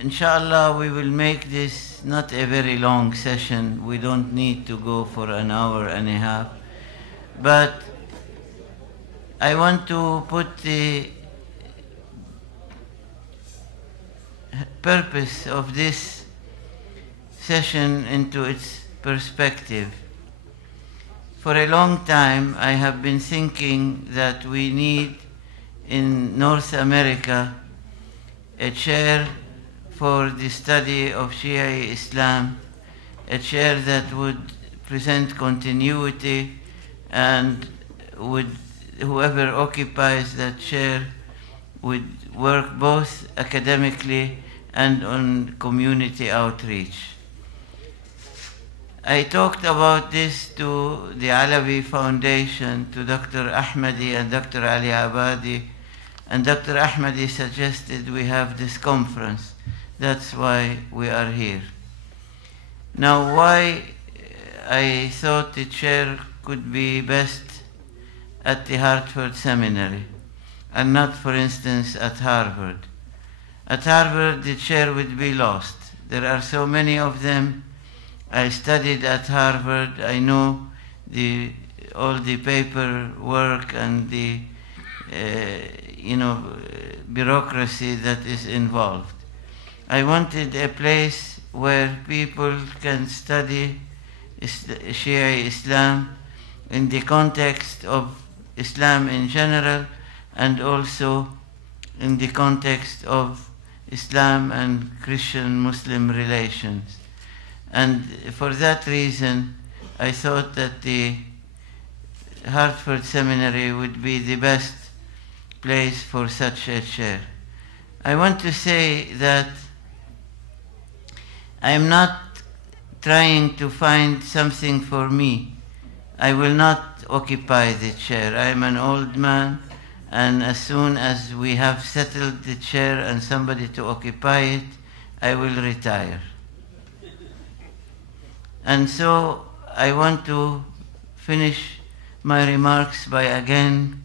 inshallah, we will make this not a very long session. We don't need to go for an hour and a half. But I want to put the purpose of this session into its perspective. For a long time, I have been thinking that we need in North America a chair for the study of Shi'ite Islam, a chair that would present continuity and whoever occupies that chair would work both academically and on community outreach. I talked about this to the Alawi Foundation, to Dr. Ahmadi and Dr. Ali Abadi, and Dr. Ahmadi suggested we have this conference. That's why we are here. Now, why I thought the chair could be best at the Hartford Seminary and not, for instance, at Harvard. At Harvard, the chair would be lost. There are so many of them. I studied at Harvard. I know all the paperwork and the bureaucracy that is involved. I wanted a place where people can study Shi'ite Islam in the context of Islam in general and also in the context of Islam and Christian-Muslim relations. And for that reason, I thought that the Hartford Seminary would be the best place for such a chair. I want to say that I am not trying to find something for me. I will not occupy the chair. I am an old man, and as soon as we have settled the chair and somebody to occupy it, I will retire. And so I want to finish my remarks by again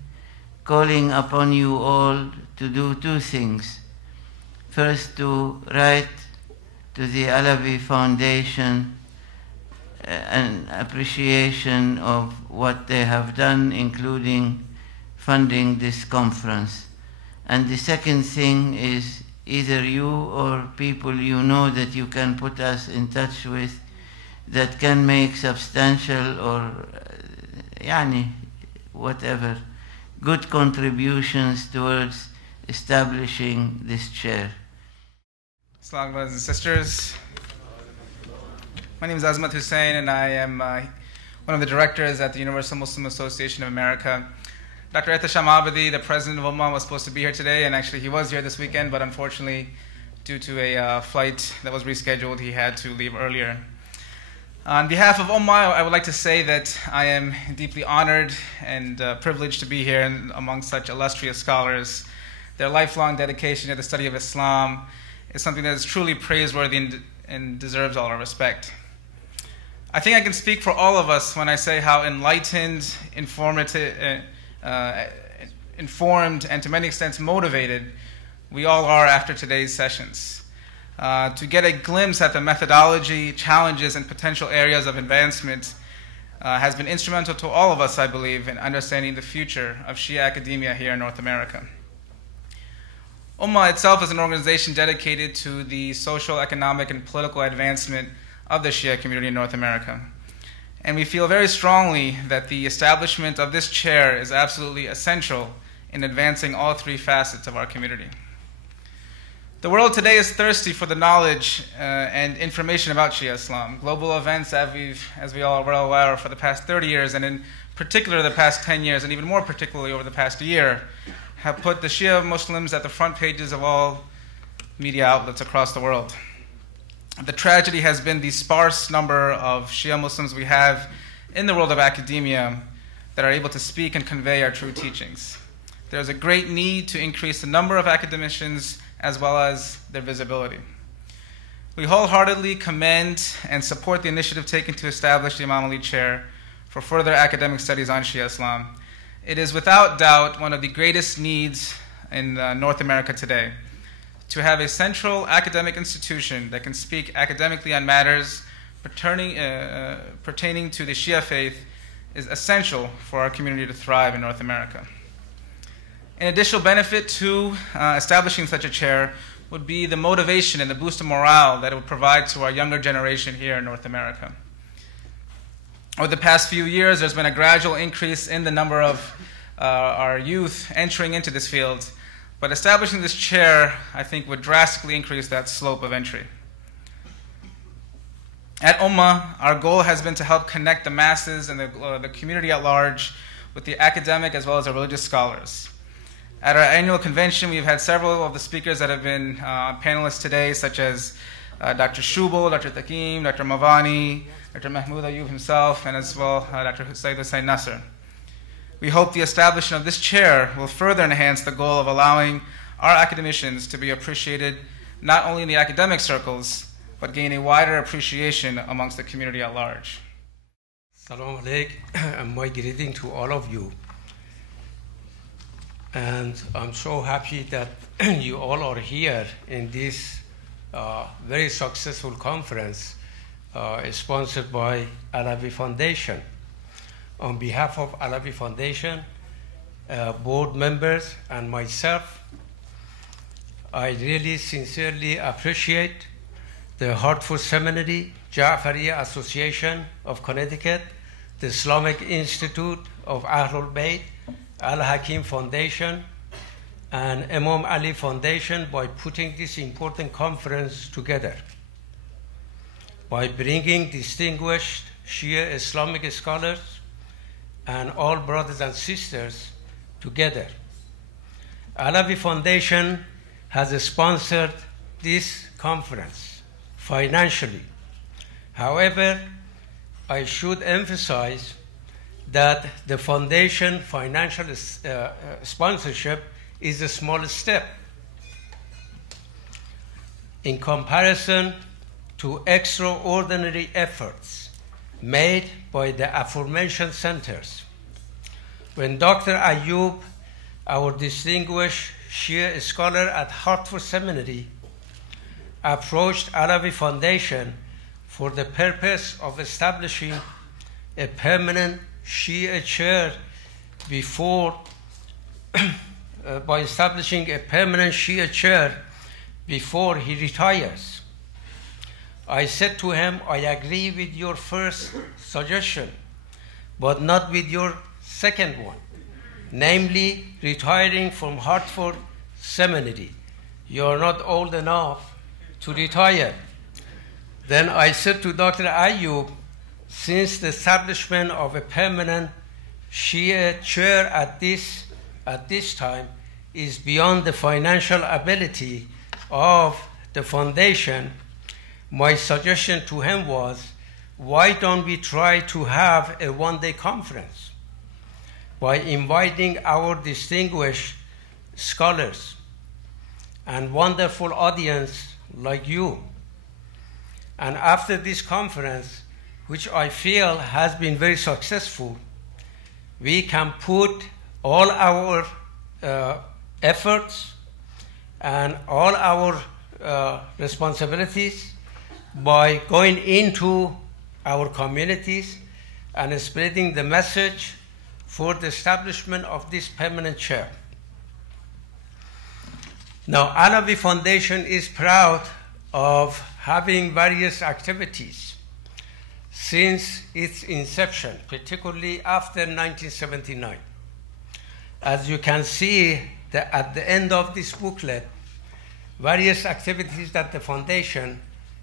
calling upon you all to do two things. First, to write to the Alawi Foundation an appreciation of what they have done, including funding this conference. And the second thing is either you or people you know that you can put us in touch with that can make substantial or whatever good contributions towards establishing this chair. Assalamu alaikum, brothers and sisters. My name is Azmat Hussain, and I am one of the directors at the Universal Muslim Association of America. Dr. Ehtisham Abadi, the president of Ummah, was supposed to be here today, and actually he was here this weekend, but unfortunately, due to a flight that was rescheduled, he had to leave earlier. On behalf of Ummah, I would like to say that I am deeply honored and privileged to be here among such illustrious scholars. Their lifelong dedication to the study of Islam is something that is truly praiseworthy and deserves all our respect. I think I can speak for all of us when I say how enlightened, informed, and to many extents motivated we all are after today's sessions. To get a glimpse at the methodology, challenges, and potential areas of advancement has been instrumental to all of us, I believe, in understanding the future of Shia academia here in North America. Ummah itself is an organization dedicated to the social, economic, and political advancement of the Shia community in North America. And we feel very strongly that the establishment of this chair is absolutely essential in advancing all three facets of our community. The world today is thirsty for the knowledge and information about Shia Islam. Global events, as we all are well aware, for the past 30 years, and in particular the past 10 years, and even more particularly over the past year, have put the Shia Muslims at the front pages of all media outlets across the world. The tragedy has been the sparse number of Shia Muslims we have in the world of academia that are able to speak and convey our true teachings. There's a great need to increase the number of academicians as well as their visibility. We wholeheartedly commend and support the initiative taken to establish the Imam Ali Chair for further academic studies on Shia Islam. It is without doubt one of the greatest needs in North America today. to have a central academic institution that can speak academically on matters pertaining to the Shia faith is essential for our community to thrive in North America. An additional benefit to establishing such a chair would be the motivation and the boost of morale that it would provide to our younger generation here in North America. Over the past few years, there's been a gradual increase in the number of our youth entering into this field, but establishing this chair, I think, would drastically increase that slope of entry. At Ummah, our goal has been to help connect the masses and the community at large with the academic as well as the religious scholars. At our annual convention, we've had several of the speakers that have been panelists today, such as Dr. Shubal, Dr. Taqim, Dr. Mavani, Dr. Mahmoud Ayub himself, and as well Dr. Sayyid Hussain Nasser. We hope the establishment of this chair will further enhance the goal of allowing our academicians to be appreciated not only in the academic circles, but gain a wider appreciation amongst the community at large. Assalamu alaikum, and my greeting to all of you. And I'm so happy that you all are here in this very successful conference sponsored by Alawi Foundation. On behalf of Alawi Foundation, board members, and myself, I really sincerely appreciate the Hartford Seminary, Ja'fariya Association of Connecticut, the Islamic Institute of Ahlul Bayt, Al-Hakim Foundation, and Imam Ali Foundation by putting this important conference together, by bringing distinguished Shia Islamic scholars and all brothers and sisters together. Alawi Foundation has sponsored this conference financially. However, I should emphasize that the foundation financial sponsorship is a small step in comparison to extraordinary efforts made by the aforementioned centers. When Dr. Ayub, our distinguished Shia scholar at Hartford Seminary, approached Alawi Foundation for the purpose of establishing a permanent Shia chair by establishing a permanent Shia chair before he retires, I said to him, I agree with your first suggestion, but not with your second one, namely retiring from Hartford Seminary. You are not old enough to retire. Then I said to Dr. Ayub, since the establishment of a permanent Shia chair at this time is beyond the financial ability of the foundation, my suggestion to him was, why don't we try to have a one-day conference by inviting our distinguished scholars and wonderful audience like you. And after this conference, which I feel has been very successful, we can put all our efforts and all our responsibilities by going into our communities and spreading the message for the establishment of this permanent chair. Now, Alawi Foundation is proud of having various activities since its inception, particularly after 1979. As you can see at the end of this booklet, various activities that the foundation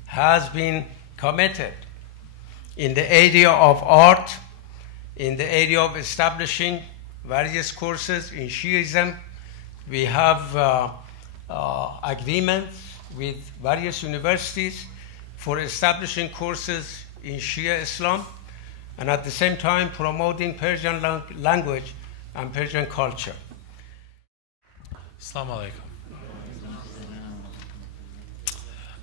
has been committed in the area of art, in the area of establishing various courses in Shi'ism. We have agreements with various universities for establishing courses in Shia Islam, and at the same time promoting Persian language and Persian culture. Assalamu alaikum.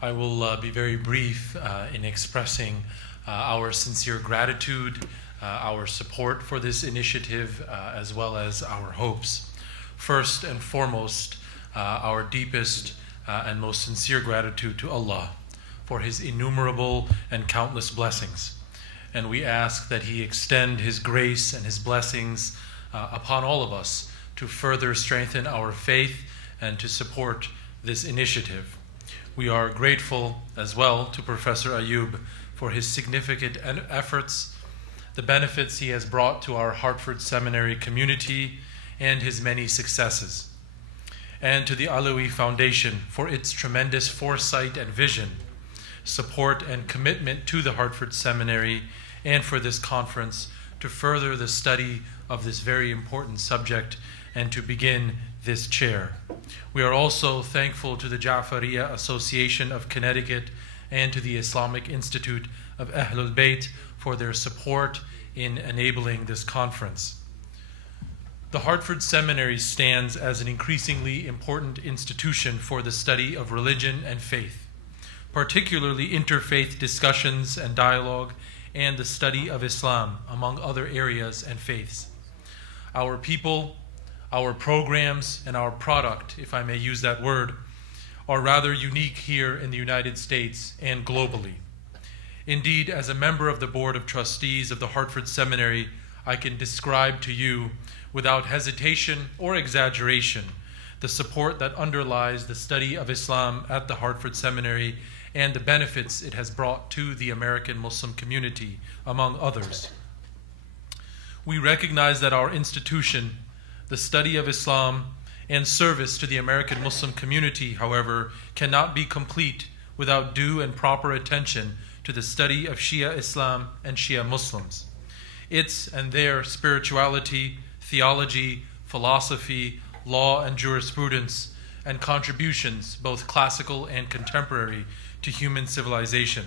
I will be very brief in expressing our sincere gratitude, our support for this initiative, as well as our hopes. First and foremost, our deepest and most sincere gratitude to Allah for His innumerable and countless blessings. And we ask that He extend His grace and His blessings upon all of us to further strengthen our faith and to support this initiative. We are grateful as well to Professor Ayub for his significant efforts, the benefits he has brought to our Hartford Seminary community, and his many successes. And to the Alawi Foundation for its tremendous foresight and vision, support and commitment to the Hartford Seminary, and for this conference to further the study of this very important subject and to begin this chair. We are also thankful to the Ja'fariya Association of Connecticut and to the Islamic Institute of Ahlul Bayt for their support in enabling this conference. The Hartford Seminary stands as an increasingly important institution for the study of religion and faith, particularly interfaith discussions and dialogue, and the study of Islam, among other areas and faiths. Our people, our programs, and our product, if I may use that word, are rather unique here in the United States and globally. Indeed, as a member of the Board of Trustees of the Hartford Seminary, I can describe to you, without hesitation or exaggeration, the support that underlies the study of Islam at the Hartford Seminary and the benefits it has brought to the American Muslim community, among others. We recognize that our institution, the study of Islam, and service to the American Muslim community, however, cannot be complete without due and proper attention to the study of Shia Islam and Shia Muslims, its and their spirituality, theology, philosophy, law and jurisprudence, and contributions, both classical and contemporary, to human civilization.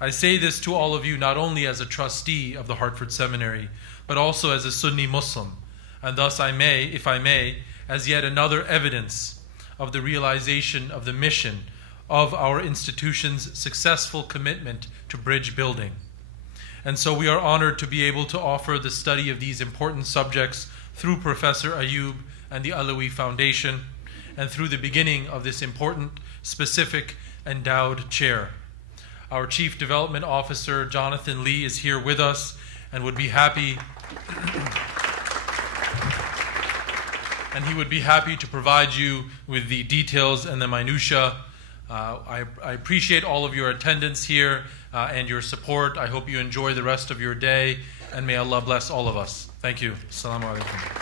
I say this to all of you not only as a trustee of the Hartford Seminary, but also as a Sunni Muslim, and thus I may, if I may, as yet another evidence of the realization of the mission of our institution's successful commitment to bridge building. And so we are honored to be able to offer the study of these important subjects through Professor Ayub and the Alawi Foundation, and through the beginning of this important, specific, endowed chair. Our Chief Development Officer, Jonathan Lee, is here with us and would be happy to provide you with the details and the minutiae. I appreciate all of your attendance here and your support. I hope you enjoy the rest of your day, and may Allah bless all of us. Thank you. Assalamu alaikum.